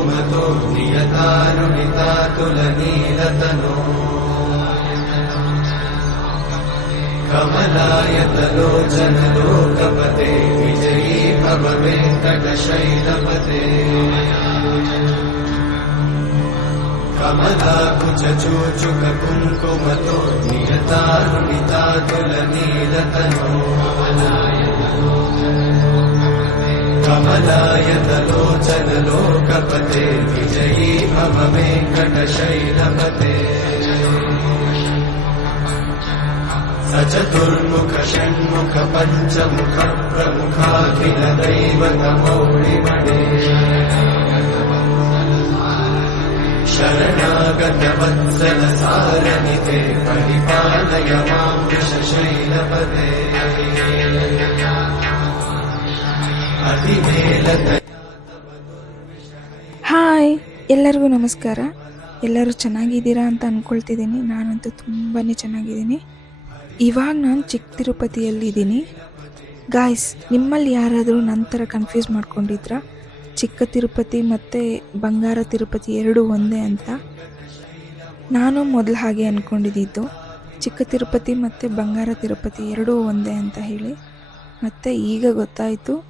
ुमतो नियतारुमितातुलनीरतनो तुलनीलतनो कमलायतलोचनलोकपते विजयी भव वेङ्कटशैलपते कमला कुजोजुगपुङ्कुमतो नियतारुमितातुलनीरतनो कमलाय तलो कमलायतलोचनलोकपते विजयी भव वेङ्कटशैलपते स चतुर्मुख षण्मुख पञ्चमुख प्रमुखाखिल दैवतमौळिमणे शरणागत ಹಾಯ್, ಎಲ್ಲರಿಗೂ ನಮಸ್ಕಾರ. ಎಲ್ಲರೂ ಚೆನ್ನಾಗಿದ್ದೀರಾ ಅಂತ ಅಂದ್ಕೊಳ್ತಿದ್ದೀನಿ ನಾನಂತೂ ತುಂಬಾ ಚೆನ್ನಾಗಿದ್ದೀನಿ. ಇವಾಗ ನಾನು ಚಿಕ್ಕ ತಿರುಪತಿಯಲ್ಲಿದ್ದೀನಿ ಗಾಯ್ಸ್ ನಿಮ್ಮಲ್ಲಿ ಯಾರಾದರೂ ನಂತರ ಕನ್ಫ್ಯೂಸ್ ಮಾಡ್ಕೊಂಡಿದ್ರಾ? ಚಿಕ್ಕ ತಿರುಪತಿ ಮತ್ತು ಬಂಗಾರ ತಿರುಪತಿ ಎರಡೂ ಒಂದೇ ಅಂತ? ನಾನು ಮೊದಲು ಹಾಗೆ ಅಂದ್ಕೊಂಡಿದ್ದಿದ್ದು ಚಿಕ್ಕ ತಿರುಪತಿ ಮತ್ತು ಬಂಗಾರ ತಿರುಪತಿ ಎರಡೂ ಒಂದೇ ಅಂತ ಹೇಳಿ. ಮತ್ತು ಈಗ ಗೊತ್ತಾಯಿತು.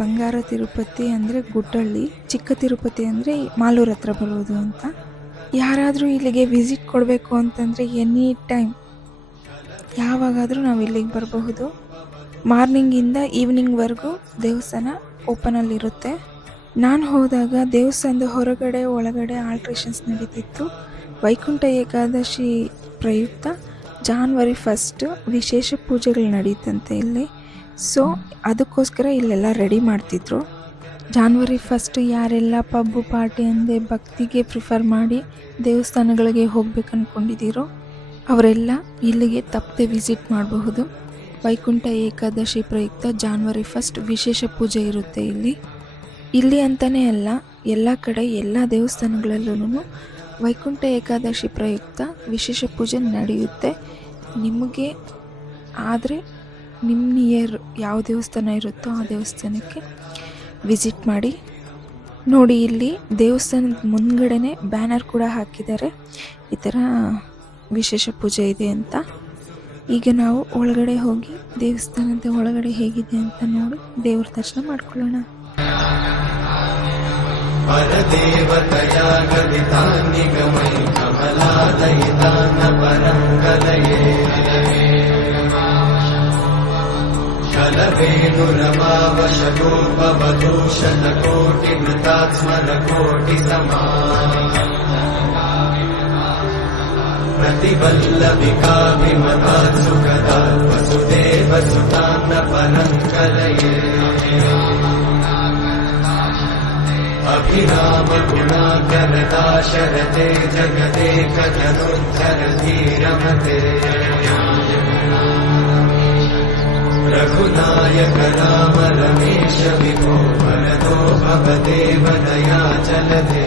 ಬಂಗಾರ ತಿರುಪತಿ ಅಂದರೆ ಗುಡ್ಡಳ್ಳಿ, ಚಿಕ್ಕ ತಿರುಪತಿ ಅಂದರೆ ಮಾಲೂರು ಹತ್ರ ಬರೋದು ಅಂತ. ಯಾರಾದರೂ ಇಲ್ಲಿಗೆ ವಿಸಿಟ್ ಕೊಡಬೇಕು ಅಂತಂದರೆ ಎನಿ ಟೈಮ್ ಯಾವಾಗಾದರೂ ನಾವು ಇಲ್ಲಿಗೆ ಬರಬಹುದು. ಮಾರ್ನಿಂಗಿಂದ ಈವ್ನಿಂಗ್ವರೆಗೂ ದೇವಸ್ಥಾನ ಓಪನಲ್ಲಿರುತ್ತೆ ನಾನು ಹೋದಾಗ ದೇವಸ್ಥಾನದ ಹೊರಗಡೆ, ಒಳಗಡೆ ಆಲ್ಟ್ರೇಷನ್ಸ್ ನಡೀತಿತ್ತು. ವೈಕುಂಠ ಏಕಾದಶಿ ಪ್ರಯುಕ್ತ ಜಾನ್ವರಿ ಫಸ್ಟು ವಿಶೇಷ ಪೂಜೆಗಳು ನಡೀತಂತೆ ಇಲ್ಲಿ. ಸೊ ಅದಕ್ಕೋಸ್ಕರ ಇಲ್ಲೆಲ್ಲ ರೆಡಿ ಮಾಡ್ತಿದ್ರು. ಜಾನ್ವರಿ ಫಸ್ಟ್ ಯಾರೆಲ್ಲ ಪಬ್ಬು ಪಾರ್ಟಿ ಅಂದೆ ಭಕ್ತಿಗೆ ಪ್ರಿಫರ್ ಮಾಡಿ ದೇವಸ್ಥಾನಗಳಿಗೆ ಹೋಗ್ಬೇಕು ಅಂದ್ಕೊಂಡಿದ್ದೀರೋ ಅವರೆಲ್ಲ ಇಲ್ಲಿಗೆ ತಪ್ಪದೆ ವಿಸಿಟ್ ಮಾಡಬಹುದು. ವೈಕುಂಠ ಏಕಾದಶಿ ಪ್ರಯುಕ್ತ ಜಾನ್ವರಿ ಫಸ್ಟ್ ವಿಶೇಷ ಪೂಜೆ ಇರುತ್ತೆ ಇಲ್ಲಿ. ಇಲ್ಲಿ ಅಂತಲೇ ಅಲ್ಲ, ಎಲ್ಲ ಕಡೆ ಎಲ್ಲ ದೇವಸ್ಥಾನಗಳಲ್ಲೂ ವೈಕುಂಠ ಏಕಾದಶಿ ಪ್ರಯುಕ್ತ ವಿಶೇಷ ಪೂಜೆ ನಡೆಯುತ್ತೆ. ನಿಮಗೆ ಆದರೆ ನಿಮ್ಮ ನಿಯರ್ ಯಾವ ದೇವಸ್ಥಾನ ಇರುತ್ತೋ ಆ ದೇವಸ್ಥಾನಕ್ಕೆ ವಿಸಿಟ್ ಮಾಡಿ. ನೋಡಿ, ಇಲ್ಲಿ ದೇವಸ್ಥಾನದ ಮುಂದ್ಗಡೆನೆ ಬ್ಯಾನರ್ ಕೂಡ ಹಾಕಿದ್ದಾರೆ. ಈ ಥರ ವಿಶೇಷ ಪೂಜೆ ಇದೆ ಅಂತ. ಈಗ ನಾವು ಒಳಗಡೆ ಹೋಗಿ ದೇವಸ್ಥಾನದ ಒಳಗಡೆ ಹೇಗಿದೆ ಅಂತ ನೋಡಿ ದೇವ್ರ ದರ್ಶನ ಮಾಡ್ಕೊಳ್ಳೋಣ. ಪರದೇವತಯ ಕಮಲಾದಯಿತಾನ. रमावशकोपबोष न कोटिमृतात्म न कोटिसमा प्रतिवल्लविकाभिमतात्सुकदात् वसुदे परम् कलये अभिरामगुणा शरते जगते कजरुद्धरति रमते प्रभुनायक राम रमेशविभो भरतो भवदेवदया चलदे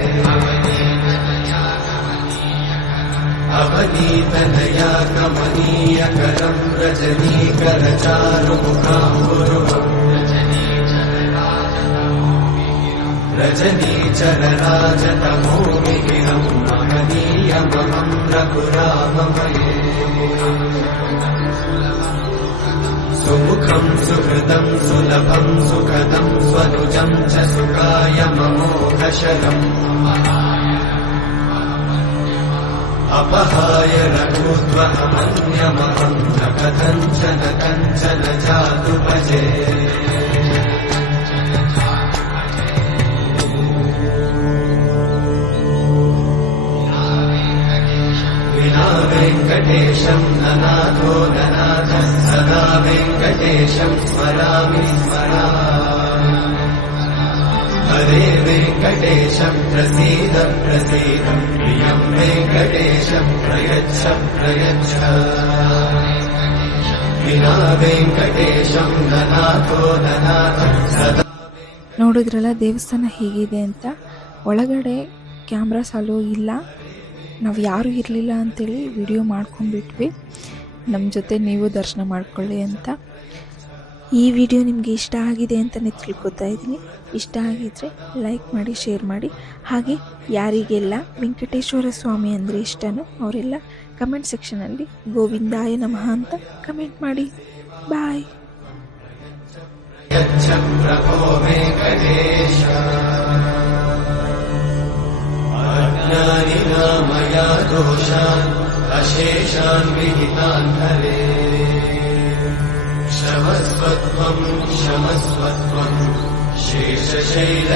अवनीतदया कमनीयकरं रजनीकरं रजनी चलराजतमोमिरं ममनीय मम प्रपुरा सुमुखम् सुहृदम् सुलभम् सुखदम् स्वनुजम् च सुखाय ममोघशरम् अपहाय रघुत्वमन्यमहम् विना वेङ्कटेशम् ननाथो ननाथ सदा वेङ्कटेशम् स्मरामि स्मरामि हरे वेङ्कटेशम् प्रसीद प्रसीद प्रियम् वेङ्कटेशम् प्रयच्छ प्रयच्छ विना वेङ्कटेशम् ननाथो ननाथ सदा ನೋಡಿದ್ರಲ್ಲ ದೇವಸ್ಥಾನ ಹೇಗಿದೆ ಅಂತ ಒಳಗಡೆ ಕ್ಯಾಮ್ರಾ ಸಾಲು ಇಲ್ಲ ನಾವು ಯಾರೂ ಇರಲಿಲ್ಲ ಅಂತೇಳಿ ವಿಡಿಯೋ ಮಾಡ್ಕೊಂಡ್ಬಿಟ್ವಿ. ನಮ್ಮ ಜೊತೆ ನೀವು ದರ್ಶನ ಮಾಡ್ಕೊಳ್ಳಿ ಅಂತ. ಈ ವಿಡಿಯೋ ನಿಮಗೆ ಇಷ್ಟ ಆಗಿದೆ ಅಂತಲೇ ತಿಳ್ಕೊತಾ ಇದ್ದೀನಿ. ಇಷ್ಟ ಆಗಿದ್ದರೆ ಲೈಕ್ ಮಾಡಿ ಶೇರ್ ಮಾಡಿ. ಹಾಗೆ ಯಾರಿಗೆಲ್ಲ ವೆಂಕಟೇಶ್ವರ ಸ್ವಾಮಿ ಅಂದರೆ ಇಷ್ಟನೋ ಅವರೆಲ್ಲ ಕಮೆಂಟ್ ಸೆಕ್ಷನಲ್ಲಿ ಗೋವಿಂದಾಯ ನಮಃ ಅಂತ ಕಮೆಂಟ್ ಮಾಡಿ. ಬಾಯ್ दोषान् अशेषान् विहितान् हरे। शमस्वत्वम् शमस्वत्वम् शेषशैलशिखामणे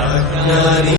अज्ञानि